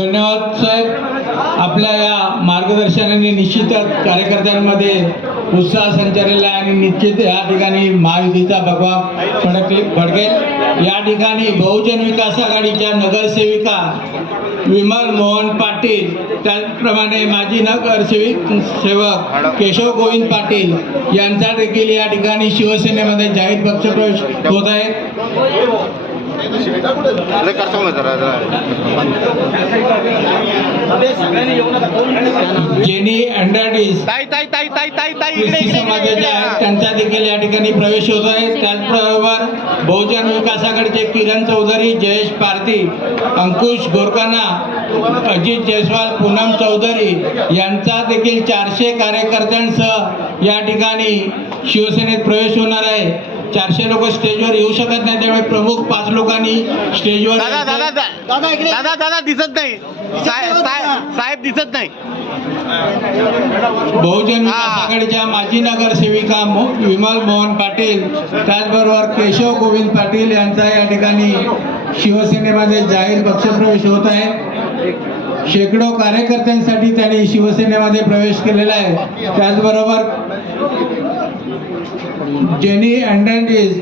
धन्यवाद साहेब. आपल्या या मार्गदर्शनाने निश्चितच कार्यकर्त्यांमध्ये उत्साह संचारलेला आहे आणि निश्चित या ठिकाणी महायुतीचा भगवा फडकेल. या ठिकाणी बहुजन विकास आघाडीच्या नगरसेविका विमल मोहन पाटील, त्याचप्रमाणे माजी नगरसेवक केशव गोविंद पाटील यांचा देखील या ठिकाणी शिवसेनेमध्ये जाहीर पक्षप्रवेश होत आहे. जेनी अंडाडीस समाजाचे आहेत त्यांचा देखील या ठिकाणी प्रवेश होत आहे. त्याचबरोबर बहुजन विकास आघाडीचे किरण चौधरी, जयेश पारधी, अंकुश गोरकाना, अजित जयस्वाल, पूनम चौधरी यांचा देखील 400 कार्यकर्त्यांसह या ठिकाणी शिवसेनेत प्रवेश होणार आहे. 400 लोक स्टेजवर येऊ शकत नाही, त्यामुळे प्रमुख 5 लोकांनी स्टेजवर दादा दिसत नाही साहेब दिसत नाही. बहुजन विकास आघाडीच्या माजी नगरसेविका विमल मोहन पाटील, त्याचबरोबर केशव गोविंद पाटील यांचा या ठिकाणी शिवसेनेमध्ये जाहीर पक्षप्रवेश होत आहे. शेकडो कार्यकर्त्यांसाठी त्यांनी शिवसेनेमध्ये प्रवेश केलेला आहे. त्याचबरोबर जेनी अंडंडीज